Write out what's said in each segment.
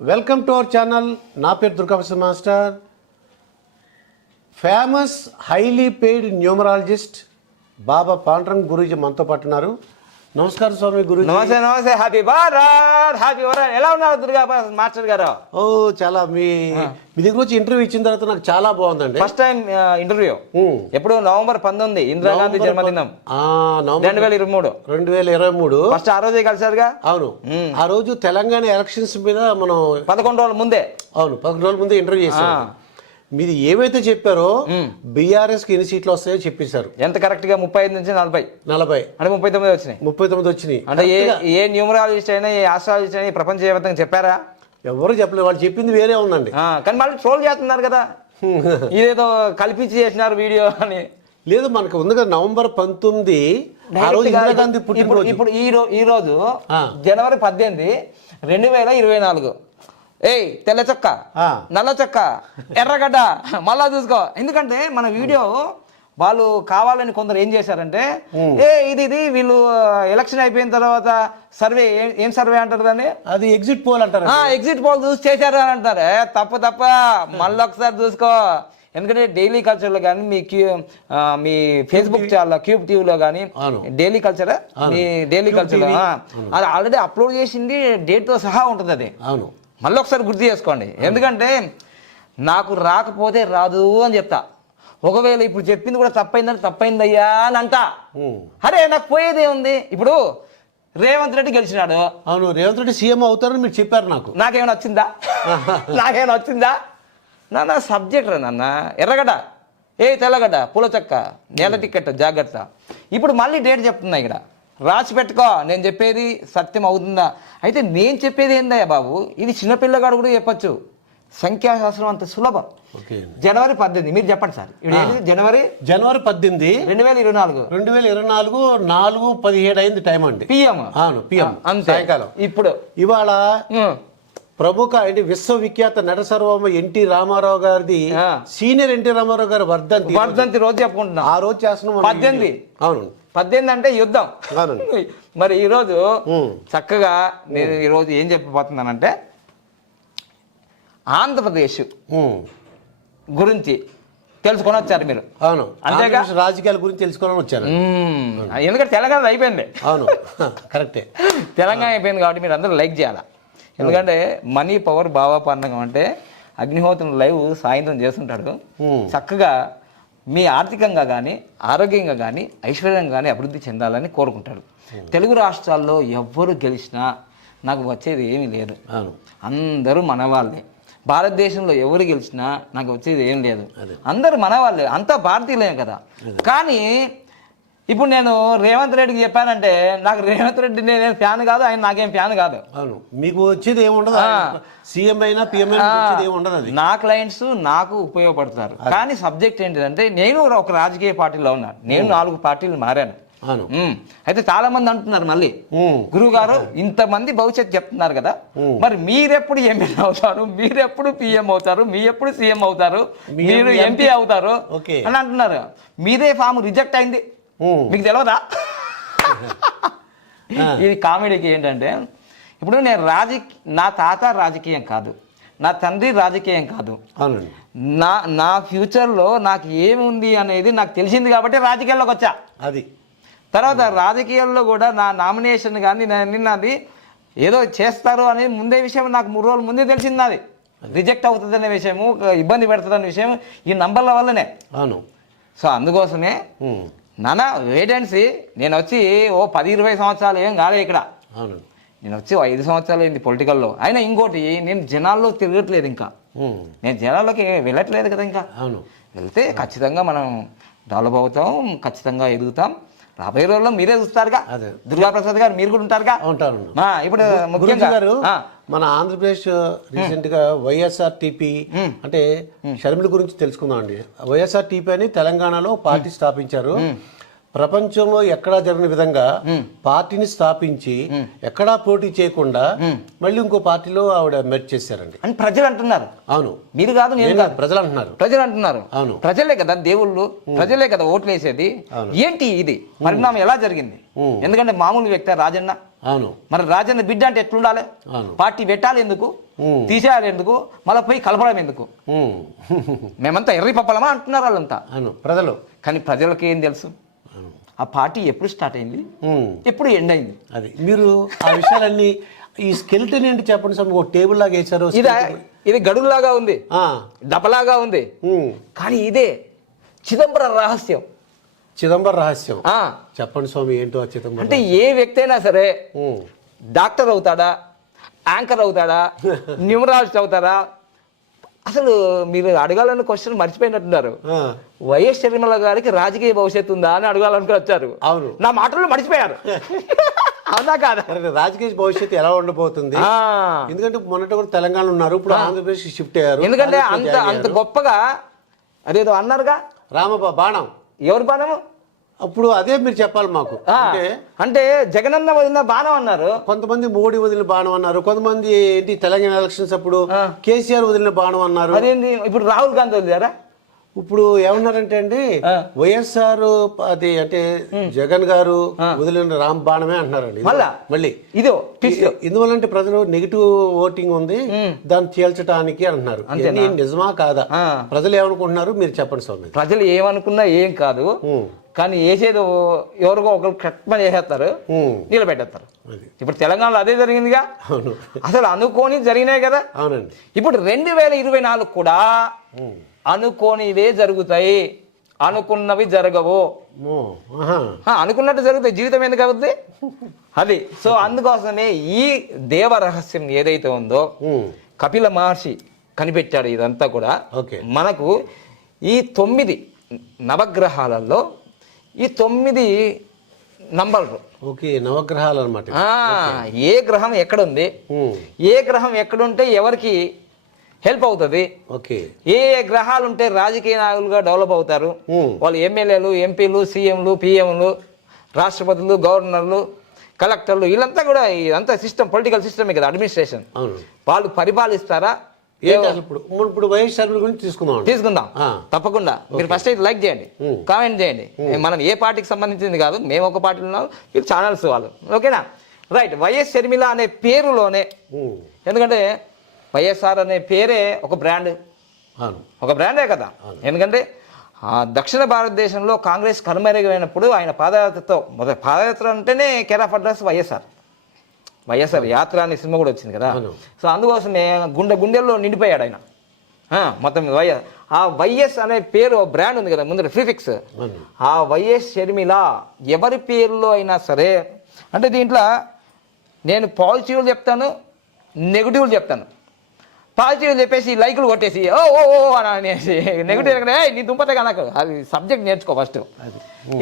Welcome to our channel. నా పేరు Durgaprasad master. Famous highly paid numerologist Baba Pandurang Guruji మనతో పాటు ఉన్నారు. నమస్కారం స్వామి గురూజీ. నమస్తే నమస్తే. Happy Bharat, happy Bharat. ఎలా ఉన్నారు దుర్గాప్రసాద్ మాస్టర్ గారు? ఓ చాలా మీ దగ్గర వచ్చి ఇంటర్వ్యూ ఇచ్చిన తర్వాత నాకు చాలా బాగుందండి. ఫస్ట్ టైం ఇంటర్వ్యూ ఎప్పుడు నవంబర్ 19 ఇందిరాగాంధీ జన్మదినం 2023. ఫస్ట్ ఆ రోజే కలిసారుగా. అవును, ఆ రోజు తెలంగాణ ఎలక్షన్స్ మీద మనం 11 రోజుల ముందే. అవును, 11 రోజుల ముందే ఇంటర్వ్యూ చేశాం. మీది ఏమైతే చెప్పారో బీఆర్ఎస్ కి ఎన్ని సీట్లు వస్తాయో చెప్పేశారు. ఎంత కరెక్ట్ గా 35 నుంచి 40 అంటే 39 వచ్చినాయి. 39 వచ్చినాయి. అంటే ఏ న్యూమరాలజిస్ట్ అయినా ఏ ఆస్ట్రాలజిస్ట్ అయినా ప్రపంచవ్యాప్తంగా చెప్పారా? ఎవరు చెప్పలేదు, వాళ్ళు చెప్పింది వేరే ఉందండి. కానీ మళ్ళీ ట్రోల్ చేస్తున్నారు కదా, ఇదేదో కల్పించి చేసినారు వీడియో అని. లేదు, మనకు ఉంది కదా నవంబర్ 19 ఇందిరాగాంధీ పుట్టినరోజు. ఇప్పుడు ఈ రోజు జనవరి 18, 2024. ఏయ్ తెల్ల చొక్క, నల్ల చొక్క, ఎర్రగడ్డ మళ్ళా చూసుకో. ఎందుకంటే మన వీడియో వాళ్ళు కావాలని కొందరు ఏం చేశారంటే, ఇది వీళ్ళు ఎలక్షన్ అయిపోయిన తర్వాత సర్వే, ఏం సర్వే అంటారు దాన్ని, అది ఎగ్జిట్ పోల్ అంటారు. ఎగ్జిట్ పోల్ చూసి చేశారు అని అంటారు. తప్ప మళ్ళీ ఒకసారి చూసుకో. ఎందుకంటే డైలీ కల్చర్లో కానీ మీ ఫేస్బుక్ ఛానల్ క్యూబ్ టీవీలో కానీ డైలీ కల్చర్, మీ డైలీ కల్చర్లో అది ఆల్రెడీ అప్లోడ్ చేసింది, డేట్తో సహా ఉంటుంది అది. అవును, మళ్ళీ ఒకసారి గుర్తు చేసుకోండి. ఎందుకంటే నాకు రాకపోతే రాదు అని చెప్తా. ఒకవేళ ఇప్పుడు చెప్పింది కూడా తప్పైందయ్యా అని అంటా. అరే నాకు పోయేదే ఉంది. ఇప్పుడు రేవంత్ రెడ్డి గెలిచినాడు. అవును, రేవంత్ రెడ్డి సీఎం అవుతారని మీరు చెప్పారు. నాకేమైనా వచ్చిందా? నాన్న సబ్జెక్ట్ రా నాన్న. ఎర్రగడ్డ, తెల్లగడ్డ, పూల చెక్క, నేల టికెట్ జాగ్రత్త. ఇప్పుడు మళ్ళీ డేట్ చెప్తున్నా ఇక్కడ, రాసి పెట్టుకో. నేను చెప్పేది సత్యం అవుతుందా? అయితే నేను చెప్పేది ఏందయ్యా బాబు, ఇది చిన్నపిల్లగాడు కూడా చెప్పచ్చు. సంఖ్యాశాస్త్రం అంత సులభం. జనవరి 18 మీరు చెప్పండి సార్. ఇప్పుడు జనవరి 18 2024 4:17 అయింది టైం అండి. పిఎం. అవును, పిఎం సాయంకాలం. ఇప్పుడు ఇవాళ ప్రముఖ విశ్వవిఖ్యాత నట సర్వమ ఎన్టీ రామారావు గారిది, సీనియర్ ఎన్టీ రామారావు గారి వర్ధంతి రోజు చెప్పుకుంటున్నాం. ఆ రోజు చేస్తున్నాం. 18. అవును, 18 అంటే యుద్ధం. మరి ఈరోజు చక్కగా నేను ఈరోజు ఏం చెప్పబోతున్నానంటే, ఆంధ్రప్రదేశ్ గురించి తెలుసుకొని వచ్చారు మీరు. అవును, అంతేగా రాజకీయాల గురించి తెలుసుకోవాలని వచ్చారు. ఎందుకంటే తెలంగాణ అయిపోయింది. అవును, కరెక్టే. తెలంగాణ అయిపోయింది కాబట్టి మీరు అందరూ లైక్ చేయాలి. ఎందుకంటే మనీ పవర్ బాబా పండగం అంటే అగ్నిహోత్రం లైవ్ సాయంత్రం చేస్తుంటాడు. చక్కగా మీ ఆర్థికంగా కానీ, ఆరోగ్యంగా కానీ, ఐశ్వర్యంగా కానీ అభివృద్ధి చెందాలని కోరుకుంటాడు. తెలుగు రాష్ట్రాల్లో ఎవ్వరు గెలిచినా నాకు వచ్చేది ఏమీ లేదు, అందరూ మన వాళ్ళే. భారతదేశంలో ఎవరు గెలిచినా నాకు వచ్చేది ఏం లేదు, అందరూ మన వాళ్ళే, అంతా భారతీయులే కదా. కానీ ఇప్పుడు నేను రేవంత్ రెడ్డికి చెప్పానంటే, నాకు రేవంత్ రెడ్డి నేనేం ఫ్యాన్ కాదు, ఆయన నాకేం ఫ్యాన్ కాదు. అవును, మీకు వచ్చేది ఏముండదు, సీఎం అయినా పిఎం అయినా ఏముండదు. నా క్లయింట్స్ నాకు ఉపయోగపడతారు. కానీ సబ్జెక్ట్ ఏంటిదంటే, నేను ఒక రాజకీయ పార్టీలో ఉన్నాను, నేను 4 పార్టీలు మారాను. అయితే చాలా మంది అంటున్నారు మళ్ళీ, గురువు గారు ఇంతమంది భవిష్యత్తు చెప్తున్నారు కదా, మరి మీరెప్పుడు ఎమ్మెల్యే అవుతారు, మీరెప్పుడు పిఎం అవుతారు, మీ ఎప్పుడు సీఎం అవుతారు, మీరు ఎంపీ అవుతారు అని అంటున్నారు. మీదే ఫామ్ రిజెక్ట్ అయింది, మీకు తెలియదా? ఇది కామెడీకి ఏంటంటే, ఇప్పుడు నేను నా తాత రాజకీయం కాదు, నా తండ్రి రాజకీయం కాదు, నా ఫ్యూచర్లో నాకు ఏముంది అనేది నాకు తెలిసింది కాబట్టి రాజకీయాల్లోకి వచ్చా. అది తర్వాత రాజకీయాల్లో కూడా నా నామినేషన్ కానీ నాది ఏదో చేస్తారు అనే ముందే విషయం నాకు 3 రోజుల ముందే తెలిసింది. నాది రిజెక్ట్ అవుతుందనే విషయము, ఇబ్బంది పెడుతుందనే విషయం ఈ నంబర్ల వల్లనే. అవును, సో అందుకోసమే నాన్న వేడెన్సీ, నేను వచ్చి 10-20 సంవత్సరాలు ఏం కాలే ఇక్కడ. నేను వచ్చి 5 సంవత్సరాలు అయింది పొలిటికల్లో. అయినా ఇంకోటి, నేను జనాల్లో తిరగట్లేదు, ఇంకా నేను జనాల్లోకి వెళ్ళట్లేదు కదా. ఇంకా వెళ్తే ఖచ్చితంగా మనం డెవలప్ అవుతాం, ఖచ్చితంగా ఎదుగుతాం. రాబోయే రోజుల్లో మీరే చూస్తారుగా, దుర్గాప్రసాద్ గారు మీరు కూడా ఉంటారుగా. ఉంటారు. ఇప్పుడు ముఖ్యంగా మన ఆంధ్రప్రదేశ్ రీసెంట్ గా వైఎస్ఆర్టీపీ అంటే షర్మిల గురించి తెలుసుకుందాం అండి. వైఎస్ఆర్టీపీ అని తెలంగాణలో పార్టీ స్థాపించారు. ప్రపంచంలో ఎక్కడా జరిగిన విధంగా పార్టీని స్థాపించి ఎక్కడా పోటీ చేయకుండా మళ్ళీ ఇంకో పార్టీలో ఆవిడ మెర్జ్ చేశారండి అని ప్రజలు అంటున్నారు. అవును, మీరు కాదు, నేను కాదు, ప్రజలు అంటున్నారు. ప్రజలు అంటున్నారు. అవును, ప్రజలే కదా దేవుళ్ళు, ప్రజలే కదా ఓట్లు వేసేది. ఏంటి ఇది పరిణామం ఎలా జరిగింది? ఎందుకంటే మామూలు వ్యక్తి రాజన్న. అవును, మరి రాజన్న బిడ్డ అంటే ఎట్లుండాలి? పార్టీ పెట్టాలి ఎందుకు, తీసేయాలి ఎందుకు, మళ్ళీ పోయి కలపడం ఎందుకు? మేమంతా ఎర్రి పప్పలమా అంటున్నారు వాళ్ళంతా. అవును, ప్రజలు. కానీ ప్రజలకి ఏం తెలుసు ఆ పార్టీ ఎప్పుడు స్టార్ట్ అయింది, ఎప్పుడు ఎండ్ అయింది? అది మీరు ఆ విషయాలన్నీ ఈ స్కెల్టన్ ఏంటి చెప్పండి సార్. ఒక టేబుల్ లాగా వేసారు. ఇది గడుల్లాగా ఉంది, డబలాగా ఉంది, కానీ ఇదే చిదంబరం రహస్యం. చిదంబరం రహస్యం చెప్పండి స్వామి, ఏంటో ఆ చిదంబరం? అంటే ఏ వ్యక్తి అయినా సరే డాక్టర్ అవుతాడా, యాంకర్ అవుతాడా, న్యూమరాలజిస్ట్ అవుతాడా? అసలు మీరు అడగాలన్న క్వశ్చన్ మర్చిపోయినట్టున్నారు. వైఎస్ షర్మిల గారికి రాజకీయ భవిష్యత్తు ఉందా అని అడగాలనుకుని వచ్చారు. అవును, నా మాటల్లో మర్చిపోయారు. అవునా కాదా? రాజకీయ భవిష్యత్తు ఎలా ఉండబోతుంది? ఎందుకంటే మొన్నటి కూడా తెలంగాణ ఉన్నారు, ఇప్పుడు ఆంధ్రప్రదేశ్ షిఫ్ట్ అయ్యారు. ఎందుకంటే అంత గొప్పగా అదేదో అన్నారుగా, రామ బాణం. ఎవరు బాణము? అప్పుడు అదే మీరు చెప్పాలి మాకు. అంటే జగనన్న వదిలిన బాణం అన్నారు, కొంతమంది మోడీ వదిలిన బాణం అన్నారు, కొంతమంది ఏంటి తెలంగాణ ఎలక్షన్స్ అప్పుడు కేసీఆర్ వదిలిన బాణం అన్నారు. అదేంటి ఇప్పుడు రాహుల్ గాంధీ వదిలేరా? ఇప్పుడు ఏమన్నారంటే అండి, వైఎస్ఆర్ అది అంటే జగన్ గారు వదిలిన రామ్ బాణమే అంటున్నారండి మళ్ళీ. ఇదో ఎందువల్లంటే ప్రజలు నెగిటివ్ ఓటింగ్ ఉంది, దాన్ని తేల్చడానికి అంటున్నారు. నిజమా కాదా? ప్రజలు ఏమనుకుంటున్నారు మీరు చెప్పండి స్వామి. ప్రజలు ఏమనుకున్నా ఏం కాదు, కానీ వేసేది ఎవరికో ఒకరు కట్మని చేసేస్తారు, నిలబెట్టేస్తారు. ఇప్పుడు తెలంగాణలో అదే జరిగిందిగా. అసలు అనుకోని జరిగినాయి కదా. అవునండి. ఇప్పుడు 2024 కూడా అనుకోనివే జరుగుతాయి, అనుకున్నవి జరగవు. అనుకున్నట్టు జరుగుతాయి, జీవితం ఎందుకు అవుతుంది అది. సో అందుకోసమే ఈ దేవ రహస్యం ఏదైతే ఉందో కపిల మహర్షి కనిపెట్టాడు. ఇదంతా కూడా మనకు ఈ 9 నవగ్రహాలలో ఈ 9 నంబర్లు. నవగ్రహాలు అన్నమాట. ఏ గ్రహం ఎక్కడుంది, ఏ గ్రహం ఎక్కడుంటే ఎవరికి హెల్ప్ అవుతుంది, ఏ గ్రహాలు ఉంటే రాజకీయ నాయకులుగా డెవలప్ అవుతారు, వాళ్ళు ఎమ్మెల్యేలు, ఎంపీలు, సీఎంలు, పిఎంలు, రాష్ట్రపతులు, గవర్నర్లు, కలెక్టర్లు, వీళ్ళంతా కూడా ఇదంతా సిస్టమ్, పొలిటికల్ సిస్టమే కదా, అడ్మినిస్ట్రేషన్. వాళ్ళు పరిపాలిస్తారా? ఇప్పుడు వైఎస్ షర్మిల గురించి తీసుకుందాం తప్పకుండా. మీరు ఫస్ట్ అయితే లైక్ చేయండి, కామెంట్ చేయండి. మనం ఏ పార్టీకి సంబంధించింది కాదు, మేము ఒక పార్టీలో ఉన్నాం, మీరు ఛానల్స్ వాళ్ళు. ఓకేనా? రైట్. వైఎస్ షర్మిల అనే పేరులోనే, ఎందుకంటే వైఎస్ఆర్ అనే పేరే ఒక బ్రాండ్, ఒక బ్రాండే కదా. ఎందుకంటే దక్షిణ భారతదేశంలో కాంగ్రెస్ కనుమరుగైనప్పుడు ఆయన పాదయాత్రతో పాదయాత్ర అంటేనే కేర్ ఆఫ్ అడ్రస్ వైఎస్ఆర్ యాత్ర అనే సినిమా కూడా వచ్చింది కదా. సో అందుకోసమే గుండెల్లో నిండిపోయాడు ఆయన మొత్తం. ఆ వైఎస్ అనే పేరు బ్రాండ్ ఉంది కదా ముందర, ప్రీఫిక్స్. ఆ వైఎస్ షర్మిల ఎవరి పేరులో అయినా సరే, అంటే దీంట్లో నేను పాజిటివ్లు చెప్తాను, నెగిటివ్లు చెప్తాను. పాజిటివ్ చెప్పేసి లైకులు కొట్టేసి ఓ ఓ ఓ అని అనేసి, నెగిటివ్ నీ దుంపతే నాకు అది సబ్జెక్ట్ నేర్చుకో ఫస్ట్.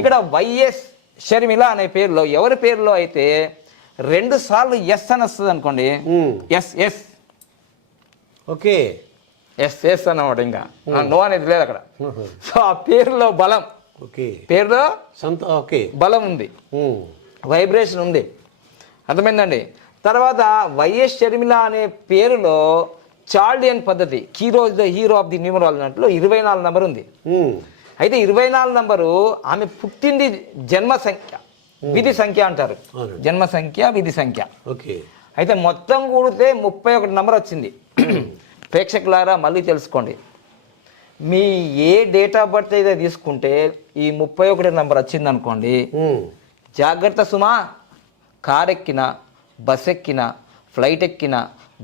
ఇక్కడ వైఎస్ షర్మిల అనే పేరులో ఎవరి పేరులో అయితే 2 సార్లు ఎస్ అని వస్తుంది అనుకోండి, ఎస్ ఎస్ ఎస్ ఎస్ అన్నమాట, ఇంకా నో అనేది లేదు అక్కడ. సో ఆ పేరులో బలం, పేరులో బలం ఉంది, వైబ్రేషన్ ఉంది. అర్థమైందండి? తర్వాత వైఎస్ షర్మిల అనే పేరులో చార్లియన్ పద్ధతి, హీరో ఆఫ్ ది న్యూమరాలజీ అన్నట్లు 24 నంబర్ ఉంది. అయితే 24 నంబరు ఆమె పుట్టింది జన్మ సంఖ్య, విధి సంఖ్య అంటారు. జన్మ సంఖ్య, విధి సంఖ్య. అయితే మొత్తం కూడితే 31 నంబర్ వచ్చింది. ప్రేక్షకులారా మళ్ళీ తెలుసుకోండి, మీ ఏ డేట్ ఆఫ్ బర్త్ అయితే తీసుకుంటే ఈ 31 నంబర్ వచ్చింది అనుకోండి, జాగ్రత్త సుమా. కార్ ఎక్కిన, బస్ ఎక్కిన, ఫ్లైట్ ఎక్కిన,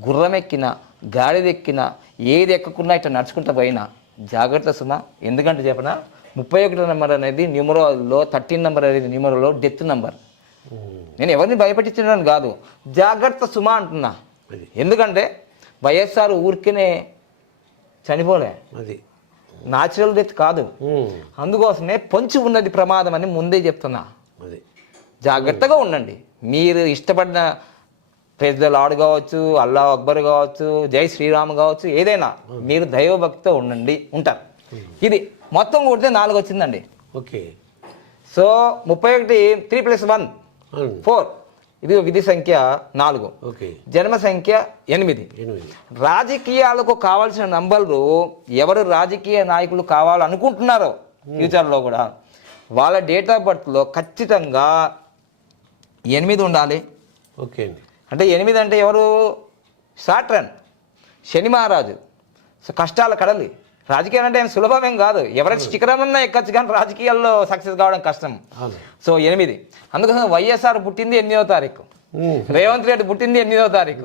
గుర్రం ఎక్కిన, గాడిద ఎక్కిన, ఏది ఎక్కకున్నా ఇట్లా నడుచుకుంటూ పోయినా జాగ్రత్త సుమా. ఎందుకంటే చెప్పనా, 31 నెంబర్ అనేది న్యూమరోలో, 13 నెంబర్ అనేది న్యూమరోలో డెత్ నెంబర్. నేను ఎవరిని భయపెట్టించడానికి కాదు, జాగ్రత్త సుమా అంటున్నా. ఎందుకంటే వైఎస్ఆర్ ఊరికేనే చనిపోలే, అది న్యాచురల్ డెత్ కాదు. అందుకోసమే పొంచి ఉన్నది ప్రమాదం అని ముందే చెప్తున్నా. జాగ్రత్తగా ఉండండి. మీరు ఇష్టపడిన ప్రెజ్ ద లార్డ్ కావచ్చు, అల్లా అక్బర్ కావచ్చు, జై శ్రీరామ్ కావచ్చు, ఏదైనా మీరు దైవభక్తితో ఉంటారు. ఇది మొత్తం కొడితే 4 వచ్చిందండి. సో 31 3+1 4, ఇది విధి సంఖ్య 4, ఓకే, జన్మ సంఖ్య 8. 8. రాజకీయాలకు కావాల్సిన నంబర్లు ఎవరు రాజకీయ నాయకులు కావాలనుకుంటున్నారో ఫ్యూచర్లో కూడా వాళ్ళ డేట్ ఆఫ్ బర్త్లో ఖచ్చితంగా 8 ఉండాలి. ఓకే అండి. అంటే 8 అంటే ఎవరు? సాట్రన్, శని మహారాజు. సో కష్టాల కడలి. రాజకీయాలు అంటే ఏం సులభమేం కాదు, ఎవరికి శిఖరమన్నా ఎక్కచ్చు, కానీ రాజకీయాల్లో సక్సెస్ కావడం కష్టం. సో 8. అందుకోసం వైఎస్ఆర్ పుట్టింది 8వ తారీఖు, రేవంత్ రెడ్డి పుట్టింది 8వ తారీఖు.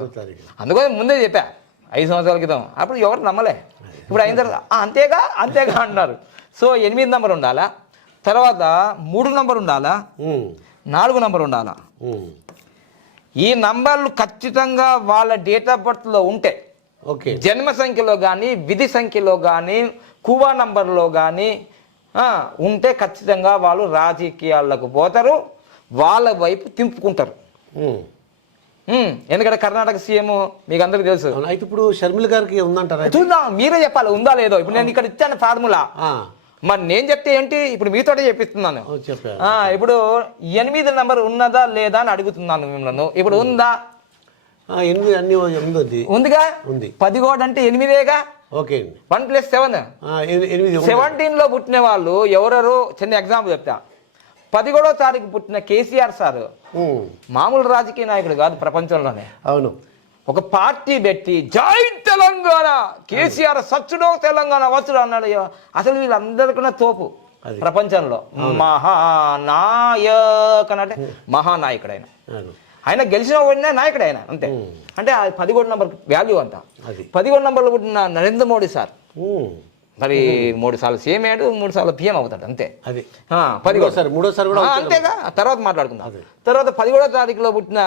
అందుకోసం ముందే చెప్పా 5 సంవత్సరాల క్రితం, అప్పుడు ఎవరు నమ్మలే. ఇప్పుడు అయిన తర్వాత అంతేగా అంటున్నారు. సో 8 నంబర్ ఉండాలా, తర్వాత 3 నంబర్ ఉండాలా, 4 నంబర్ ఉండాలా. ఈ నంబర్లు ఖచ్చితంగా వాళ్ళ డేట్ ఆఫ్ బర్త్లో ఉంటే, ఓకే, జన్మ సంఖ్యలో కానీ విధి సంఖ్యలో కానీ కువా నంబర్లో కానీ ఉంటే ఖచ్చితంగా వాళ్ళు రాజకీయాలకు పోతారు, వాళ్ళ వైపు తింపుకుంటారు. ఎందుకంటే కర్ణాటక సీఎం మీకు అందరికి తెలుసు. అయితే ఇప్పుడు షర్మిల గారికి ఉందంటారా? చూద్దాం, మీరే చెప్పాలి ఉందా లేదో. ఇప్పుడు నేను ఇక్కడ ఇచ్చాను ఫార్ములా, మరి నేను చెప్తే ఏంటి, ఇప్పుడు మీతోటే చెప్పిస్తున్నాను. ఇప్పుడు 8 నంబర్ ఉన్నదా లేదా అని అడుగుతున్నాను మిమ్మల్ని. ఇప్పుడు ఉందా? 8 అన్ని ఉందిగా. 10 కూడా అంటే 8గా. ఓకే, 1+7 17లో పుట్టిన వాళ్ళు ఎవరెవరు? చిన్న ఎగ్జాంపుల్ చెప్తా. 11వ తారీఖు పుట్టిన కేసీఆర్ సార్ మామూలు రాజకీయ నాయకుడు కాదు ప్రపంచంలోనే. అవును, ఒక పార్టీ పెట్టి జై తెలంగాణ, కేసీఆర్ సచ్చుడో తెలంగాణ వచ్చుడు అన్నాడు. అసలు వీళ్ళందరికన్నా తోపు ప్రపంచంలో. మహానాయక్ అంటే మహానాయకుడు ఆయన. ఆయన గెలిచిన వాడిన నాయకుడు ఆయన, అంతే. అంటే 11 నంబర్ వాల్యూ అంతా. 11 నంబర్లో పుట్టిన నరేంద్ర మోడీ సార్ మరి 3 సార్లు సీఎం అయ్యాడు, 3 సార్లు పిఎం అవుతాడు, అంతే. 10 అంతేగా. తర్వాత మాట్లాడుకుందాం. తర్వాత 11వ తారీఖులో పుట్టిన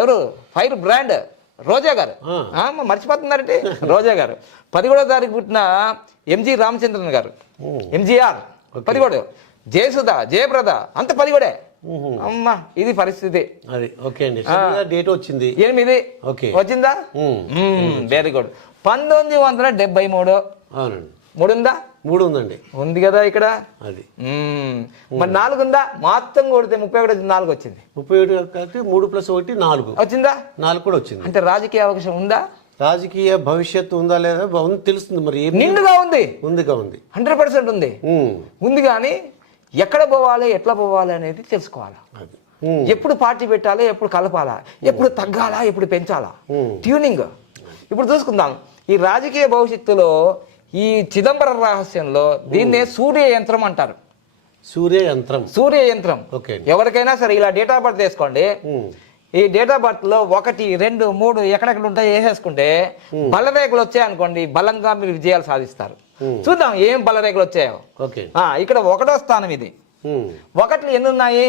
ఎవరు? ఫైర్ బ్రాండ్ రోజా గారు. మర్చిపోతున్నారంటే రోజా గారు. 11వ తారీఖు పుట్టిన ఎంజి రామచంద్రన్ గారు, ఎంజిఆర్ 11. జయసుధ, జయప్రద అంత 11. అమ్మా ఇది పరిస్థితి. డేట్ వచ్చింది 8 వచ్చిందా? Very good. 1973. 3 ఉందా? 3 ఉందండి. ఉంది కదా ఇక్కడ. మరి 4 ఉందా? మొత్తం కొడితే 31 4 వచ్చింది. 31 3+1 4 వచ్చిందా? 4 కూడా వచ్చింది. అంటే రాజకీయ అవకాశం ఉందా? రాజకీయ భవిష్యత్తు ఉందా లేదా తెలుస్తుంది. మరి నిండుగా ఉంది. 100% ఉంది. ఉంది కానీ ఎక్కడ పోవాలి, ఎట్లా పోవాలి అనేది తెలుసుకోవాలా. ఎప్పుడు పార్టీ పెట్టాలి, ఎప్పుడు కలపాలా, ఎప్పుడు తగ్గాలా, ఎప్పుడు పెంచాలా, ట్యూనింగ్. ఇప్పుడు చూసుకుందాం. ఈ రాజకీయ భవిష్యత్తులో ఈ చిదంబరం రహస్యంలో దీన్నే సూర్య యంత్రం అంటారు. సూర్య యంత్రం. ఎవరికైనా సరే ఇలా డేట్ ఆఫ్ బర్త్ వేసుకోండి. ఈ డేట్ ఆఫ్ బర్త్ లో 1 2 3 ఎక్కడెక్కడ ఉంటాయి వేసేసుకుంటే బల్లరేఖలు వచ్చాయనుకోండి, బలంగా మీరు విజయాలు సాధిస్తారు. చూద్దాం ఏం బల్లరేఖలు వచ్చాయో. ఇక్కడ 1వ స్థానం. ఇది 1లు ఎన్ని ఉన్నాయి?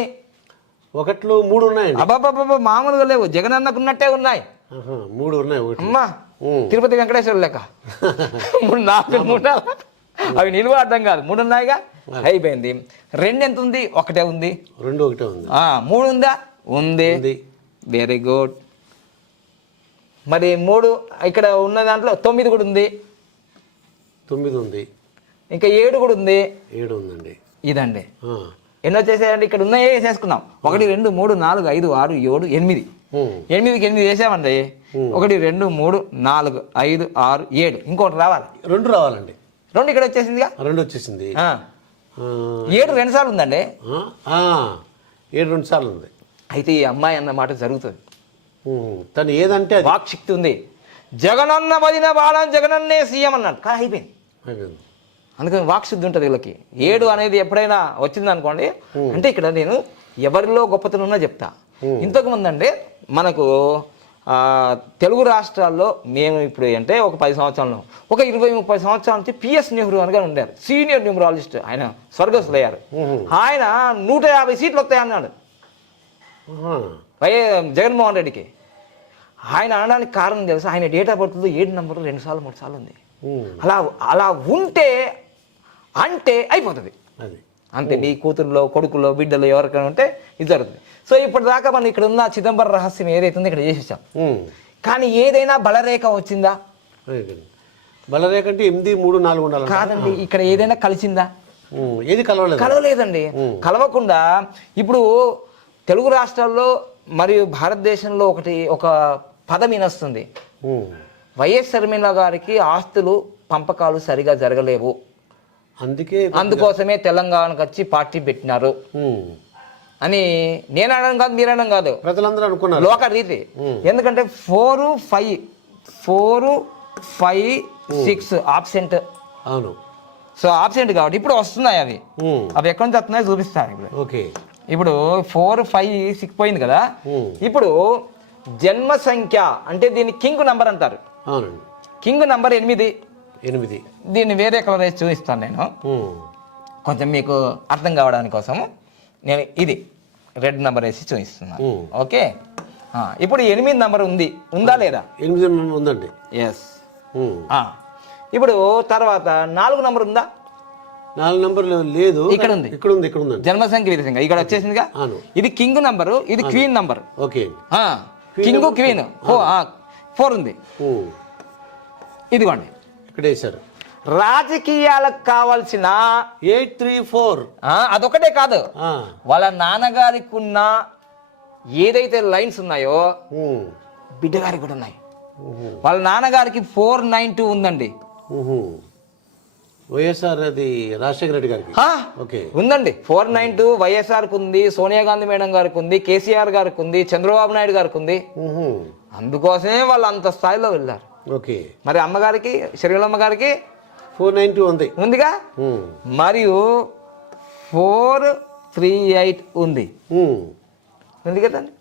1లు 3 ఉన్నాయి. అబ్బాబాబా మామూలుగా లేవు, జగన్ అన్నకున్నట్టే ఉన్నాయి. 3 ఉన్నాయి. అమ్మా తిరుపతి వెంకటేశ్వర లెక్క 3 4 3 అవి నిలువ అర్థం కాదు. 3 ఉన్నాయిగా, అయిపోయింది. 2 ఎంత ఉంది? 1 ఉంది. 2 1 ఉంది. 3 ఉందా? ఉంది. Very good. మరి 3 ఇక్కడ ఉన్న దాంట్లో 9 కూడా ఉంది. 9 ఉంది. ఇంకా 7 కూడా ఉంది. 7 ఉందండి. ఇదండి. ఎన్నో వచ్చేసాయండి? ఇక్కడ ఉన్నాయే వేసేసుకున్నాం. 1 2 3 4 5 6 7 8. 8కి 8 వేసామండి. 1 2 3 4 5 6 7. ఇంకోటి రావాలి. 2 రావాలండి. 2 ఇక్కడ వచ్చేసిందిగా. 2 వచ్చేసింది. 7 2 సార్లు ఉందండి. 7 2 సార్లు ఉంది. అయితే ఈ అమ్మాయి అన్న మాట జరుగుతుంది. తను ఏదంటే వాక్శక్తి ఉంది. జగనన్న వదిన బాలం జగనన్నే సీఎం అన్నాడు. కానీ అయిపోయింది. అందుకని వాక్శుద్ధి ఉంటుంది వీళ్ళకి. 7 అనేది ఎప్పుడైనా వచ్చింది అనుకోండి, అంటే ఇక్కడ నేను ఎవరిలో గొప్పతనం ఉన్నా చెప్తా. ఇంతకుముందు అంటే మనకు తెలుగు రాష్ట్రాల్లో మేము ఇప్పుడు అంటే ఒక 10 సంవత్సరాల్లో ఒక 20-30 సంవత్సరాల నుంచి పిఎస్ నెహ్రూ అనగా ఉండారు, సీనియర్ న్యూమరాలజిస్ట్. ఆయన స్వర్గస్థులయ్యారు. ఆయన 150 సీట్లు వస్తాయన్నాడు జగన్మోహన్ రెడ్డికి. ఆయన అనడానికి కారణం తెలుసు, ఆయన డేట్ ఆఫ్ బర్త్లో 7 నంబర్ 2 సార్లు 3 సార్లు ఉంది. అలా ఉంటే అంటే అయిపోతుంది అంతే. నీ కూతురులో కొడుకులో బిడ్డలో ఎవరికైనా ఉంటే ఇది జరుగుతుంది. సో ఇప్పటిదాకా మనం ఇక్కడ ఉన్న చిదంబరం రహస్యం ఏదైతే ఉందో ఇక్కడ చేసేసాం. కానీ ఏదైనా బలరేఖ వచ్చిందా? బలరేఖ అంటే 8 3 4 ఉండాలి కాదండి. ఇక్కడ ఏదైనా కలిసిందా? ఏది కలవలేదండి. కలవకుండా ఇప్పుడు తెలుగు రాష్ట్రాల్లో మరియు భారతదేశంలో ఒక పదం వినొస్తుంది, వైఎస్ షర్మిల గారికి ఆస్తులు పంపకాలు సరిగా జరగలేవు, అందుకోసమే తెలంగాణకు వచ్చి పార్టీ పెట్టినారు అని నేను అనడం కాదు, మీరు అనడం కాదు, ప్రజలందరూ అనుకున్నారు లోక రీతి. ఎందుకంటే 4, 5, 6 ఆబ్సెంట్. అవును. సో ఆబ్సెంట్ కాబట్టి ఇప్పుడు వస్తున్నాయి అవి ఎక్కడి నుంచి వస్తున్నాయో చూపిస్తాను ఇప్పుడు. ఓకే. ఇప్పుడు 4, 5, 6 పోయింది కదా. ఇప్పుడు జన్మ సంఖ్య అంటే దీన్ని కింగ్ నంబర్ అంటారు. అవునండి. King number 8. దీన్ని వేరే కలర్ వేసి చూపిస్తాను నేను, కొంచెం మీకు అర్థం కావడానికి కోసము నేను ఇది రెడ్ నెంబర్ వేసి చూపిస్తున్నాను. ఓకే. ఇప్పుడు 8 నంబర్ ఉందా లేదా? 8 ఉందండి. ఎస్. ఇప్పుడు తర్వాత 4 నంబర్ ఉందా? 4 నంబర్ లేదు. ఇక్కడ ఉంది. జన్మ సంఖ్య విధ సంఖ్య ఇక్కడ వచ్చేసిందిగా. ఇది కింగ్ నంబరు, ఇది queen number. Okay. King queen 4 ఉంది. ఇదిగోండి ఇక్కడ వేశారు. రాజకీయాలకు కావాల్సిన 834 అదొకటే కాదు, వాళ్ళ నాన్నగారికి ఉన్న ఏదైతే లైన్స్ ఉన్నాయో బిడ్డగారికి కూడా ఉన్నాయి. వాళ్ళ నాన్నగారికి 492 ఉందండి. వైఎస్ఆర్ అది రాజశేఖర రెడ్డి గారికి ఉందండి. 492 వైఎస్ఆర్కి ఉంది, సోనియా గాంధీ మేడం గారికి ఉంది, కేసీఆర్ గారికి ఉంది, చంద్రబాబు నాయుడు గారికి ఉంది. అందుకోసమే వాళ్ళు అంత స్థాయిలో వెళ్ళారు. ఓకే. మరి అమ్మగారికి, షర్మిలమ్మ గారికి 492 ఉందిగా. మరియు 438 ఉంది కదండి.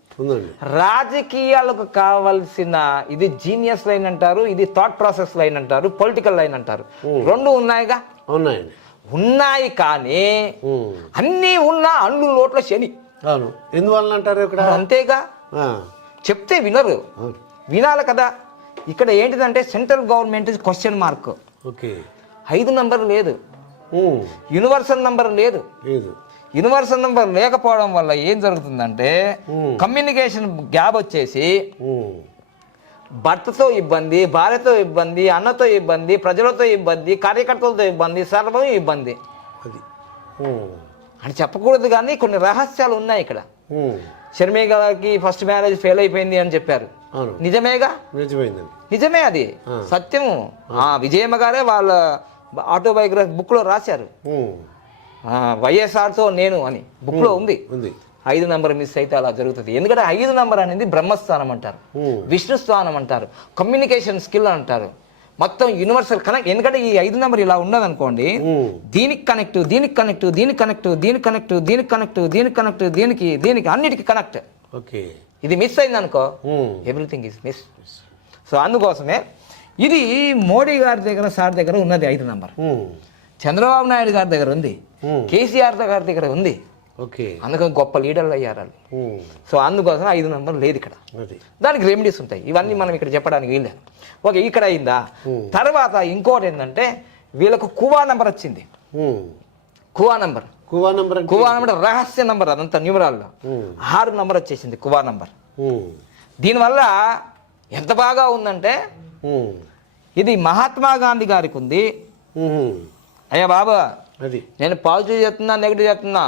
రాజకీయాలకు కావలసిన ఇది జీనియస్ లైన్ అంటారు, ఇది థాట్ ప్రాసెస్ లైన్ అంటారు, పొలిటికల్ లైన్ అంటారు. 2 ఉన్నాయిగా. ఉన్నాయి కానీ అన్నీ ఉన్నా అండ్లు నోట్ల శని. ఎందువల్ల అంటారు ఇక్కడ? అంతేగా, చెప్తే వినరు, వినాలి కదా. ఇక్కడ ఏంటిదంటే central government question mark. 5 number లేదు, యూనివర్సల్ నంబర్ లేదు. యూనివర్సల్ నంబర్ లేకపోవడం వల్ల ఏం జరుగుతుందంటే కమ్యూనికేషన్ గ్యాప్ వచ్చేసి భర్తతో ఇబ్బంది, భార్యతో ఇబ్బంది, అన్నతో ఇబ్బంది, ప్రజలతో ఇబ్బంది, కార్యకర్తలతో ఇబ్బంది, సర్వం ఇబ్బంది అని చెప్పకూడదు. కానీ కొన్ని రహస్యాలు ఉన్నాయి ఇక్కడ. షర్మిల గారికి ఫస్ట్ మ్యారేజ్ ఫెయిల్ అయిపోయింది అని చెప్పారు. నిజమేగా? నిజమే, అది సత్యము. విజయమ్మ గారే వాళ్ళ ఆటోబయోగ్రఫీ బుక్ లో రాశారు. వైఎస్ఆర్తో నేను అని బుక్ లో ఉంది. 5 నంబర్ మిస్ అయితే అలా జరుగుతుంది. ఎందుకంటే 5 నంబర్ అనేది బ్రహ్మస్థానం అంటారు, విష్ణు స్థానం అంటారు, కమ్యూనికేషన్ స్కిల్ అంటారు, మొత్తం యూనివర్సల్ కనెక్ట్. ఎందుకంటే ఈ 5 నంబర్ ఇలా ఉన్నదనుకోండి, దీనికి కనెక్ట్, దీనికి కనెక్ట్, దీనికి కనెక్ట్, దీనికి కనెక్ట్, దీనికి కనెక్ట్, దీనికి కనెక్ట్, దీనికి అన్నిటికీ కనెక్ట్. ఇది మిస్ అయింది అనుకో, ఎవ్రీథింగ్ ఇస్ మిస్. సో అందుకోసమే ఇది మోడీ గారి దగ్గర, సార్ దగ్గర ఉన్నది 5 నంబర్. చంద్రబాబు నాయుడు గారి దగ్గర ఉంది, కేసీఆర్ గారి దగ్గర ఉంది. అందుకని గొప్ప లీడర్లు అయ్యారు. సో అందుకోసం 5 నంబర్ లేదు ఇక్కడ. దానికి రెమెడీస్ ఉంటాయి, ఇవన్నీ మనం ఇక్కడ చెప్పడానికి వీల్లేదు. ఓకే, ఇక్కడ అయిందా. తర్వాత ఇంకోటి ఏంటంటే వీళ్ళకు కువా నంబర్ వచ్చింది. కువా నంబర్ రహస్య నంబర్, అదంతా న్యూమరాల్లో 6 నంబర్ వచ్చేసింది కువా నంబర్. దీనివల్ల ఎంత బాగా ఉందంటే ఇది మహాత్మా గాంధీ గారికి ఉంది. అయ్యా బాబా, నేను పాజిటివ్ చెప్తున్నా, నెగిటివ్ చెప్తున్నా.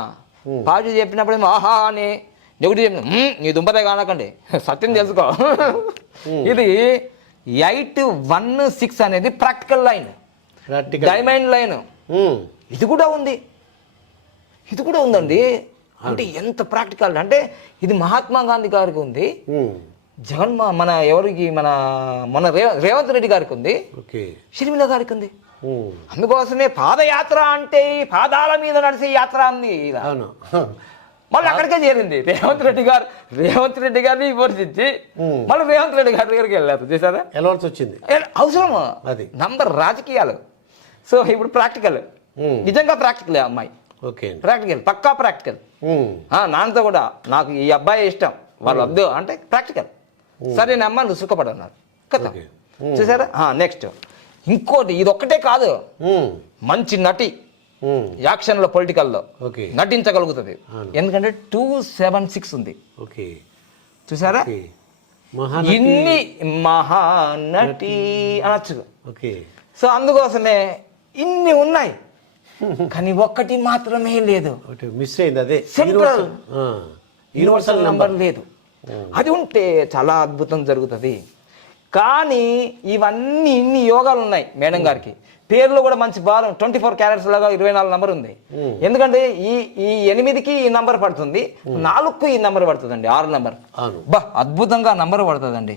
పాజిటివ్ చెప్పినప్పుడు ఆహా అని, నెగిటివ్ చెప్పిన నీ దుంపతే కానకండి, సత్యం తెలుసుకో. ఇది 816 అనేది ప్రాక్టికల్ లైన్, డైమండ్ లైన్. ఇది కూడా ఉందండి. అంటే ఎంత ప్రాక్టికల్ అంటే ఇది మహాత్మా గాంధీ గారికి ఉంది, జగన్ మన ఎవరికి మన రేవంత్ రెడ్డి గారికి ఉంది, షర్మిల గారికి ఉంది. అందుకోసమే పాదయాత్ర అంటే పాదాల మీద నడిచే యాత్ర అంది. మళ్ళీ అక్కడికే చేరింది. రేవంత్ రెడ్డి గారిని విమర్శించి మళ్ళీ రేవంత్ రెడ్డి గారి దగ్గరికి వెళ్ళారు. చూసారా వెళ్ళవలసి వచ్చింది. అవసరము నంబర్, రాజకీయాలు. సో ఇప్పుడు ప్రాక్టికల్, నిజంగా ప్రాక్టికల్ అమ్మాయి, ప్రాక్టికల్, పక్కా ప్రాక్టికల్. నాన్నతో కూడా నాకు ఈ అబ్బాయి ఇష్టం, వాళ్ళు వద్దు అంటే ప్రాక్టికల్. సరే అమ్మ నువ్వు సుఖపడన్నారు కదా. చూసారా. నెక్స్ట్ ఇంకోటి, ఇది ఒక్కటే కాదు, మంచి నటి, యాక్షన్లో పొలిటికల్లో నటించగలుగుతుంది. ఎందుకంటే 276 ఉంది. చూసారా, ఇన్ని మహానటి అనొచ్చు. సో అందుకోసమే ఇన్ని ఉన్నాయి. కానీ ఒక్కటి మాత్రమే లేదు, ఒకటి మిస్ అయింది, అదే సెంట్రల్ యూనివర్సల్ నంబర్ లేదు. అది ఉంటే చాలా అద్భుతం జరుగుతుంది. కానీ ఇవన్నీ ఇన్ని యోగాలు ఉన్నాయి మేడం గారికి. పేర్లో కూడా మంచి బాలం 24 క్యారెట్స్ లాగా 24 నంబర్ ఉంది. ఎందుకంటే ఈ 8కి ఈ నంబర్ పడుతుంది, 4కు ఈ నంబర్ పడుతుందండి, 6 నంబర్. బా అద్భుతంగా నంబర్ పడుతుందండి,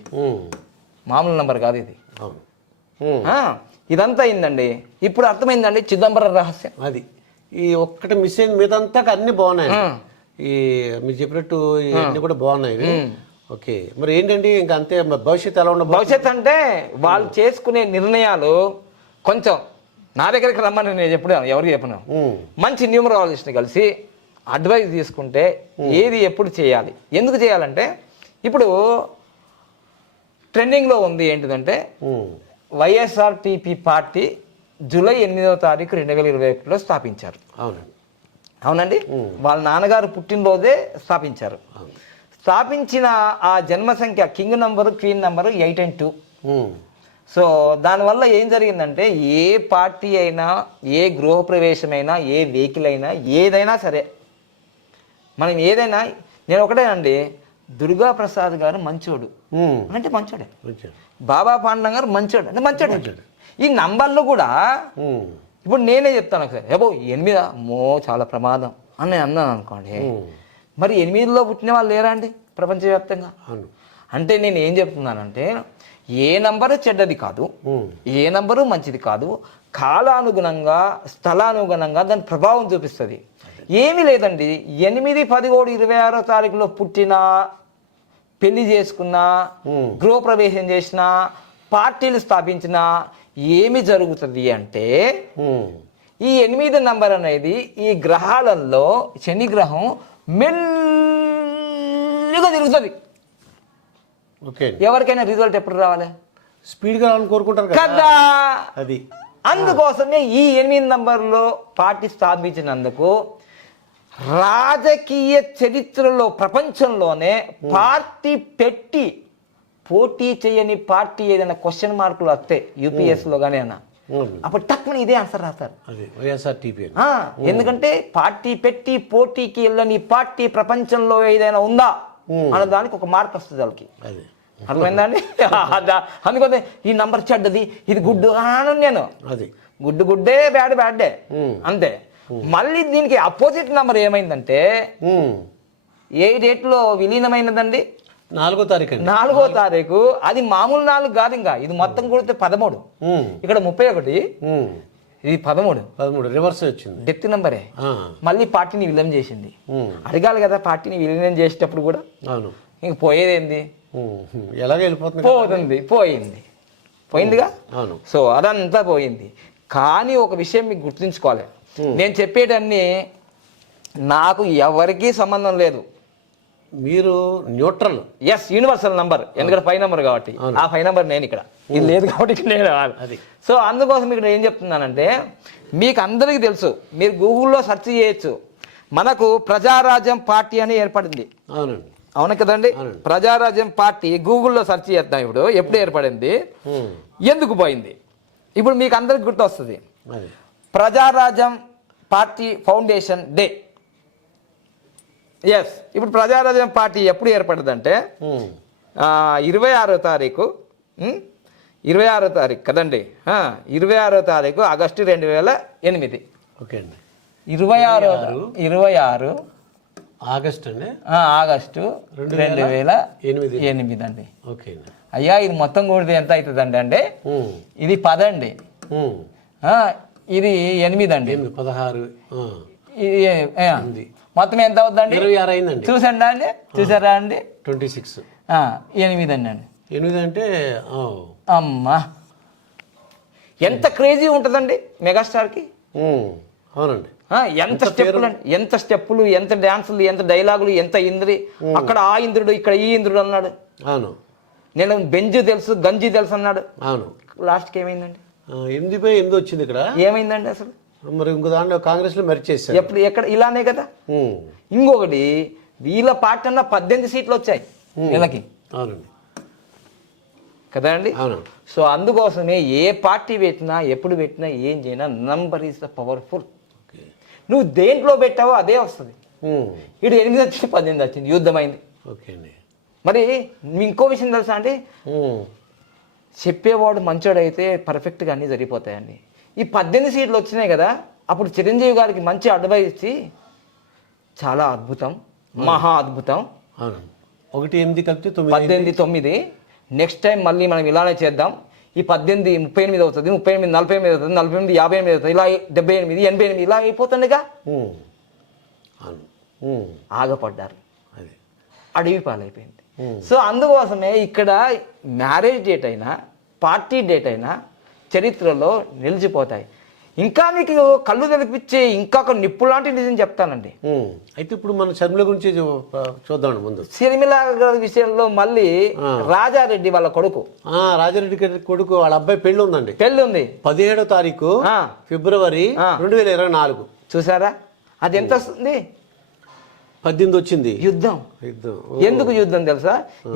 మామూలు నంబర్ కాదు ఇది. ఇదంతా అయిందండి. ఇప్పుడు అర్థమైందండి చిదంబరం రహస్యం. అది ఈ ఒక్కటి మిస్ అయింది, మీదంతా అన్ని బాగున్నాయి. ఈ మీరు చెప్పినట్టు ఇవన్నీ కూడా బాగున్నాయి. ఓకే, మరి ఏంటండి ఇంకా అంతే, భవిష్యత్తు ఎలా ఉండదు? భవిష్యత్తు అంటే వాళ్ళు చేసుకునే నిర్ణయాలు కొంచెం నా దగ్గరికి రమ్మని నేను ఎవరికి చెప్పను. మంచి న్యూమరాలజిస్ట్ని కలిసి అడ్వైజ్ తీసుకుంటే ఏది ఎప్పుడు చేయాలి, ఎందుకు చేయాలంటే ఇప్పుడు ట్రెండింగ్లో ఉంది ఏంటిదంటే వైఎస్ఆర్టీపీ పార్టీ జూలై 8వ తారీఖు 2021లో స్థాపించారు. అవునండి, వాళ్ళ నాన్నగారు పుట్టినరోజే స్థాపించారు. స్థాపించిన ఆ జన్మ సంఖ్య king number queen number 8 and 2. So దానివల్ల ఏం జరిగిందంటే ఏ పార్టీ అయినా, ఏ గృహప్రవేశమైనా, ఏ వెహికల్ అయినా, ఏదైనా సరే మనం ఏదైనా, నేను ఒకటేనండి, దుర్గా ప్రసాద్ గారు మంచోడు అంటే మంచోడే, బాబా పాండం గారు మంచోడు అంటే మంచోడే. ఈ నంబర్లు కూడా ఇప్పుడు నేనే చెప్తాను ఒకసారి, ఏబో 8 మో చాలా ప్రమాదం అని నేను అన్నాను అనుకోండి, మరి 8లో పుట్టిన వాళ్ళు లేరా అండి ప్రపంచవ్యాప్తంగా? అంటే నేను ఏం చెప్తున్నానంటే ఏ నంబరు చెడ్డది కాదు, ఏ నంబరు మంచిది కాదు, కాలానుగుణంగా స్థలానుగుణంగా దాని ప్రభావం చూపిస్తుంది. ఏమీ లేదండి, 8, 11, 26వ తారీఖులో పుట్టిన, పెళ్లి చేసుకున్న, గృహప్రవేశం చేసిన, పార్టీలు స్థాపించిన ఏమి జరుగుతుంది అంటే ఈ 8 నంబర్ అనేది ఈ గ్రహాలలో శని గ్రహం మెల్లిగా తిరుగుతుంది. ఎవరికైనా రిజల్ట్ ఎప్పుడు రావాలి? స్పీడ్గా రావాలని కోరుకుంటారు కదా. అది అందుకోసమే ఈ 8 నంబర్లో పార్టీ స్థాపించినందుకు రాజకీయ చరిత్రలో ప్రపంచంలోనే పార్టీ పెట్టి పోటీ చేయని పార్టీ ఏదైనా క్వశ్చన్ మార్కులు వస్తే యూపీఎస్లో కానీ అన్న అప్పుడు టక్మని ఇదే ఆన్సర్ రాస్తారు, ఎందుకంటే పార్టీ పెట్టి పోటీకి వెళ్ళని పార్టీ ప్రపంచంలో ఏదైనా ఉందా అన్న దానికి ఒక మార్క్ వస్తుంది వాళ్ళకి. అర్థమైందండి? అందుకోసం ఈ నంబర్ చెడ్డది, ఇది గుడ్డు అని నేను, అది గుడ్డే బ్యాడే అంతే. మళ్ళీ దీనికి అపోజిట్ నంబర్ ఏమైందంటే ఏ డేట్లో విలీనమైనదండి? 4వ తారీఖు. 4వ తారీఖు. అది మామూలు 4 కాదు, ఇంకా ఇది మొత్తం కొడితే 13, ఇక్కడ 31, ఇది 13 రివర్స్ వచ్చింది, డెప్త్ నంబరే. మళ్ళీ పార్టీని విలీనం చేసింది. అడగాలి కదా పార్టీని విలీనం చేసేటప్పుడు కూడా. అవును, ఇంక పోయేదేంది, ఎలాగ వెళ్ళిపోతుంది, పోయిందిగా. అవును, సో అదంతా పోయింది. కానీ ఒక విషయం మీకు గుర్తుంచుకోవాలి, నేను చెప్పేటన్నీ నాకు ఎవరికీ సంబంధం లేదు, మీరు న్యూట్రల్. ఎస్, యూనివర్సల్ నంబర్, ఎందుకంటే 5 నంబర్ కాబట్టి. ఆ 5 నంబర్ నేను ఇక్కడ, ఇది లేదు కాబట్టి నేను. సో అందుకోసం ఇక్కడ ఏం చెప్తున్నానంటే మీకు అందరికీ తెలుసు, మీరు గూగుల్లో సెర్చ్ చేయొచ్చు, మనకు ప్రజారాజ్యం పార్టీ అని ఏర్పడింది. అవును కదండి, ప్రజారాజ్యం పార్టీ గూగుల్లో సెర్చ్ చేద్దాం. ఇప్పుడు ఎప్పుడు ఏర్పడింది, ఎందుకు పోయింది, ఇప్పుడు మీకు అందరికి గుర్తు వస్తుంది. Prajarajyam party foundation day. Yes, ఇప్పుడు ప్రజారాజ్యం పార్టీ ఎప్పుడు ఏర్పడిందంటే 26వ తారీఖు, 26వ తారీఖు కదండి, 26వ తారీఖు ఆగస్టు 2008. ఓకే అండి, 26 ఆగస్టు అండి, ఆగస్టు 2008 అండి. ఓకే అయ్యా, ఇది మొత్తం కూడితే ఎంత అవుతుందండి అంటే ఇది 10 అండి, ఇది 8 అండి, 16, ఇది మొత్తం ఎంత అవుతుందండి? 26 అయిందండి. చూసండి అండి, చూసారా అండి? 26, 8 అండి. 8 అంటే అమ్మా, ఎంత క్రేజీ ఉంటుందండి మెగాస్టార్కి. అవునండి, ఎంత స్టెప్పులు అండి, ఎంత స్టెప్పులు, ఎంత డాన్సులు, ఎంత డైలాగులు, ఎంత ఇంద్రి. అక్కడ ఆ ఇంద్రుడు, ఇక్కడ ఈ ఇంద్రుడు అన్నాడు. అవును, నేను బెంజు తెలుసు, గంజి తెలుసు అన్నాడు. అవును, లాస్ట్కి ఏమైందండి? 8/8 వచ్చింది ఇక్కడ. ఏమైందండి అసలు? మరి ఇంకో దాంట్లో కాంగ్రెస్ లో మెరిచేసారు. ఎప్పుడు ఎక్కడ ఇలానే కదా. ఇంకొకటి, వీళ్ళ పార్టీ అన్న 18 సీట్లు వచ్చాయి వీళ్ళకి. అవునండి, కదా అండి. అవును. సో అందుకోసమే ఏ పార్టీ పెట్టినా, ఎప్పుడు పెట్టినా, ఏం చేసినా నంబర్ ఈజ్ ద పవర్ఫుల్. నువ్వు దేంట్లో పెట్టావో అదే వస్తుంది. ఉమ్. ఇటు 8 వచ్చింది 18 వచ్చింది, యుద్ధమైంది. ఓకే అండి. మరి ఇంకో విషయం తెలుసా అండి, ఉమ్. చెప్పేవాడు మంచోడైతే పర్ఫెక్ట్గా అన్నీ జరిగిపోతాయండి. ఈ 18 సీట్లు వచ్చినాయి కదా, అప్పుడు చిరంజీవి గారికి మంచి అడ్వైస్ ఇచ్చి చాలా అద్భుతం, మహా అద్భుతం. అవును. 1, 8 కలిపితే 9. 18, 9. నెక్స్ట్ టైం మళ్ళీ మనం ఇలానే చేద్దాం. ఈ 18 38 అవుతుంది, 38 48 అవుతుంది, 48 58 అవుతుంది, ఇలా 78 88 ఇలా అయిపోతుందిగా. ఉమ్. అవును. ఉమ్. ఆగపడ్డారు, అది అడవి పాలైపోయింది. సో అందుకోసమే ఇక్కడ మ్యారేజ్ డేట్ అయినా పార్టీ డేట్ అయినా చరిత్రలో నిలిచిపోతాయి. ఇంకా మీకు కళ్ళు తెరిపించే ఇంకా ఒక నిప్పు లాంటి నిజం చెప్తానండి. అయితే ఇప్పుడు మన షర్మిల గురించి చూద్దాం ముందు. షర్మిల గారి విషయంలో మళ్ళీ రాజారెడ్డి వాళ్ళ కొడుకు, రాజారెడ్డి గారి కొడుకు వాళ్ళ అబ్బాయి పెళ్లి ఉందండి. పెళ్లి ఉంది 17వ తారీఖు ఫిబ్రవరి 2024. చూసారా, అది ఎంత వస్తుంది? 18 వచ్చింది. యుద్ధం. ఎందుకు యుద్ధం తెలుసా?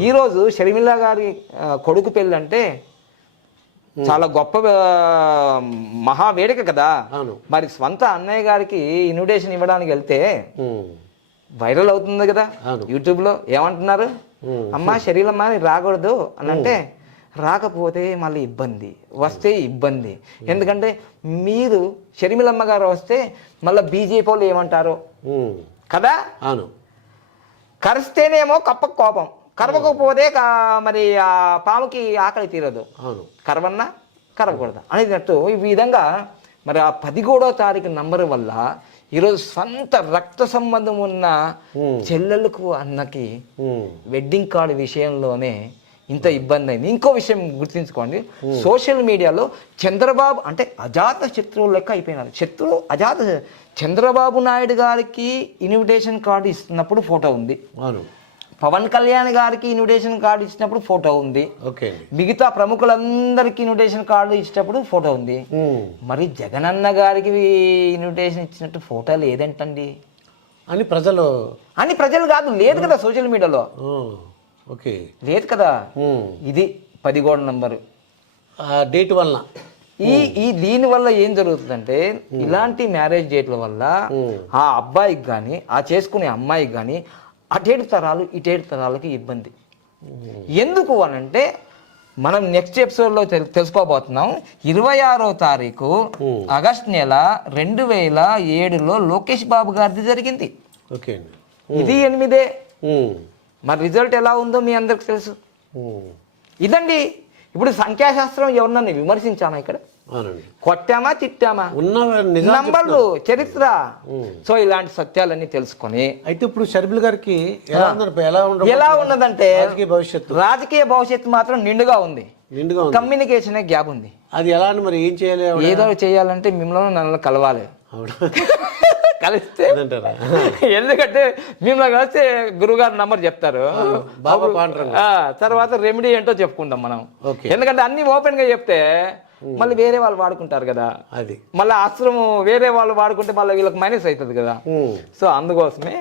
ఈరోజు షర్మిల గారి కొడుకు పెళ్ళి అంటే చాలా గొప్ప మహా వేడుక కదా. మరి స్వంత అన్నయ్య గారికి ఇన్విటేషన్ ఇవ్వడానికి వెళ్తే వైరల్ అవుతుంది కదా యూట్యూబ్ లో. ఏమంటున్నారు, అమ్మా షర్మిలమ్మ రాకూడదు అని అంటే, రాకపోతే మళ్ళీ ఇబ్బంది, వస్తే ఇబ్బంది. ఎందుకంటే మీరు షర్మిలమ్మ గారు వస్తే మళ్ళీ బీజేపీ వాళ్ళు ఏమంటారు కదా. అవును. కరిస్తేనేమో కప్పకు కోపం, కరవకపోతే మరి ఆ పాముకి ఆకలి తీరదు. అవును. కరవన్నా కరవకూడదు అనేటట్టు ఈ విధంగా మరి ఆ 17వ తారీఖు నంబర్ వల్ల ఈరోజు సొంత రక్త సంబంధం ఉన్న చెల్లెలకు అన్నకి వెడ్డింగ్ కార్డు విషయంలోనే ఇంత ఇబ్బంది అయింది. ఇంకో విషయం గుర్తుంచుకోండి, సోషల్ మీడియాలో చంద్రబాబు అంటే అజాత శత్రువులు లెక్క అయిపోయినారు. అజాత చంద్రబాబు నాయుడు గారికి ఇన్విటేషన్ కార్డు ఇస్తున్నప్పుడు ఫోటో ఉంది, పవన్ కళ్యాణ్ గారికి ఇన్విటేషన్ కార్డు ఇచ్చినప్పుడు ఫోటో ఉంది, మిగతా ప్రముఖులందరికీ ఇన్విటేషన్ కార్డు ఇచ్చినప్పుడు ఫోటో ఉంది. మరి జగనన్న గారికి ఇన్విటేషన్ ఇచ్చినట్టు ఫోటో లేదేంటండి అని ప్రజలు కాదు, లేదు కదా సోషల్ మీడియాలో, లేదు కదా. ఇది 17 నంబరు డేట్ వల్ల ఈ దీని వల్ల ఏం జరుగుతుందంటే, ఇలాంటి మ్యారేజ్ డేట్ల వల్ల ఆ అబ్బాయికి కానీ ఆ చేసుకునే అమ్మాయికి కానీ అటేడు తరాలు ఇటేడు తరాలకి ఇబ్బంది. ఎందుకు అనంటే మనం నెక్స్ట్ ఎపిసోడ్లో తెలుసుకోబోతున్నాం. 26వ తారీఖు ఆగస్టు నెల 2007లో లోకేష్ బాబు గారిది జరిగింది. ఇది 8. మరి రిజల్ట్ ఎలా ఉందో మీ అందరికి తెలుసు. ఇదండి. ఇప్పుడు సంఖ్యాశాస్త్రం ఎవరినన్నా విమర్శించామా ఇక్కడ? కొట్టామా తిట్టామా? నంబర్లు, చరిత్ర. సో ఇలాంటి సత్యాలన్నీ తెలుసుకొని అయితే ఇప్పుడు షర్మిల గారికి ఎలా ఉన్నదంటే రాజకీయ భవిష్యత్తు మాత్రం నిండుగా ఉంది, కమ్యూనికేషన్ గ్యాప్ ఉంది. అది ఎలా మరి ఏం చేయాలి? ఏదో చేయాలంటే మిమ్మల్ని నన్ను కలవాలి. కలిస్తే ఎందుకంటే మిమ్మల్ని కలిస్తే గురువుగారు నంబర్ చెప్తారు, తర్వాత రెమెడీ ఏంటో చెప్పుకుంటాం మనం. ఎందుకంటే అన్ని ఓపెన్ గా చెప్తే మళ్ళీ వేరే వాళ్ళు వాడుకుంటారు కదా, అది మళ్ళీ ఆశ్రమం వేరే వాళ్ళు వాడుకుంటే మళ్ళీ వీళ్ళకి మైనస్ అవుతుంది కదా. సో అందుకోసమే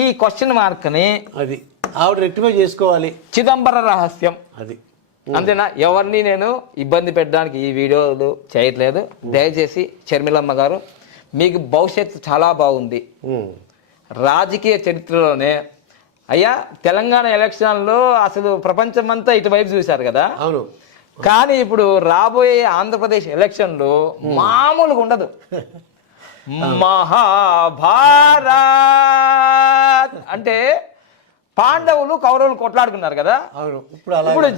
ఈ క్వశ్చన్ మార్క్ ని అది ఆవిడ రెక్టిఫై చేసుకోవాలి. చిదంబర రహస్యం అది అంతేనా? ఎవరిని నేను ఇబ్బంది పెట్టడానికి ఈ వీడియోలు చేయట్లేదు. దయచేసి షర్మిలమ్మ గారు, మీకు భవిష్యత్తు చాలా బాగుంది. రాజకీయ చరిత్రలోనే అయ్యా తెలంగాణ ఎలక్షన్లో అసలు ప్రపంచమంతా ఇటువైపు చూశారు కదా. అవును. కానీ ఇప్పుడు రాబోయే ఆంధ్రప్రదేశ్ ఎలక్షన్లో మామూలుగా ఉండదు. మహాభారత్ అంటే పాండవులు కౌరవులు కొట్లాడుకున్నారు కదా. ఇప్పుడు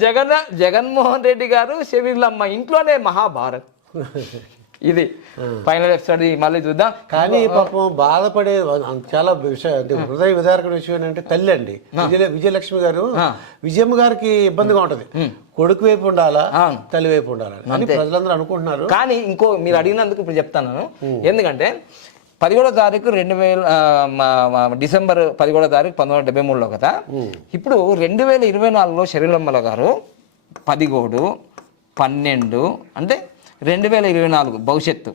జగన్మోహన్ రెడ్డి గారు షర్మిలమ్మ ఇంట్లోనే మహాభారత్. ఇది ఫైనల్ ఎపిసోడ్, మళ్ళీ చూద్దాం. కానీ పాపం బాధపడే చాలా హృదయ విదారక విషయం ఏంటంటే తల్లి అండి విజయలక్ష్మి గారు, విజయమ్మ గారికి ఇబ్బందిగా ఉంటది. కొడుకు వైపు ఉండాలా, తల్లి వైపు ఉండాలా అని ప్రజలందరూ అనుకుంటున్నారు. కానీ ఇంకో మీరు అడిగినందుకు ఇప్పుడు చెప్తాను. ఎందుకంటే 17వ తారీఖు డిసెంబర్ 17వ తారీఖు 1973లో కదా. ఇప్పుడు 2024లో షర్మిలమ్మ గారు 17, 12 అంటే 2024 భవిష్యత్తు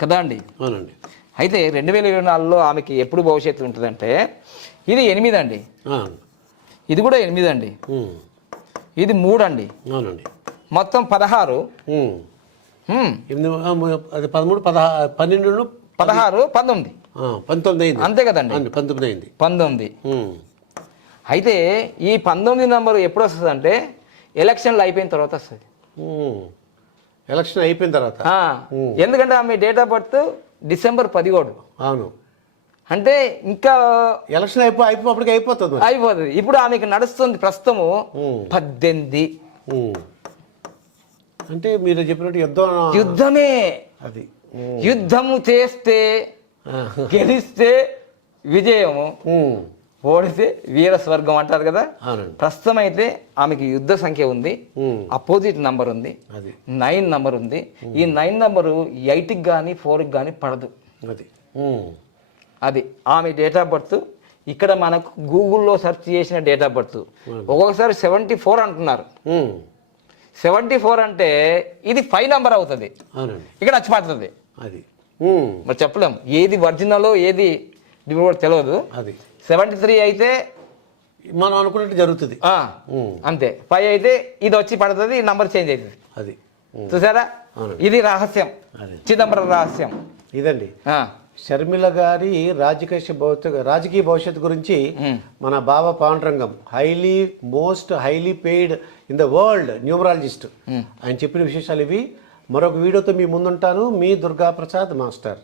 కదా అండి. అవునండి. అయితే 2024లో ఆమెకి ఎప్పుడు భవిష్యత్తు ఉంటుందంటే, ఇది 8 అండి, ఇది కూడా 8 అండి, ఇది 3 అండి. అవునండి. మొత్తం 16. 13, 12, 16 19 19 అయింది అంతే కదండి 19 అయింది 19. అయితే ఈ 19 నంబరు ఎప్పుడు వస్తుంది అంటే ఎలక్షన్లు అయిపోయిన తర్వాత వస్తుంది. ఎలక్షన్ అయిపోయిన తర్వాత. ఎందుకంటే ఆమె డేట్ ఆఫ్ బర్త్ డిసెంబర్ 17. అవును, అంటే ఇంకా ఎలక్షన్ అయిపోయినప్పటికి అయిపోతుంది మరి. అయిపోతుంది. ఇప్పుడు ఆమెకి నడుస్తుంది ప్రస్తుతము 18. అంటే మీరు చెప్పినట్టు యుద్ధమే. అది యుద్ధము చేస్తే గెలిస్తే విజయము, ఓడితే వీర స్వర్గం అంటారు కదా. ప్రస్తుతం అయితే ఆమెకి యుద్ధ సంఖ్య ఉంది, అపోజిట్ నంబర్ ఉంది, 9 నంబర్ ఉంది. ఈ 9 నంబరు 8కి కానీ 4కి కానీ పడదు. అది ఆమె డేట్ ఆఫ్ బర్త్. ఇక్కడ మనకు గూగుల్లో సెర్చ్ చేసిన డేట్ ఆఫ్ బర్త్ ఒక్కొక్కసారి 74 అంటున్నారు. 74 అంటే ఇది 5 నంబర్ అవుతుంది, ఇక్కడ వచ్చిపోతుంది. అది మరి చెప్పలేము ఏది ఒరిజినల్ ఏది కూడా తెలియదు. అది 73 అయితే మనం అనుకున్నట్టు జరుగుతుంది. అంతే. 5 అయితే ఇది వచ్చి పడుతుంది, నంబర్ చేంజ్ అవుతుంది. అది చూసారా, ఇది రహస్యం, చిదంబరం రహస్యం ఇదండి. షర్మిల గారి రాజకీయ భవిష్యత్తు గురించి మన Baba Pandurangam most highly paid in the world numerologist ఆయన చెప్పిన విశేషాలు ఇవి. మరొక వీడియోతో మీ ముందుంటాను. మీ దుర్గా ప్రసాద్ మాస్టర్.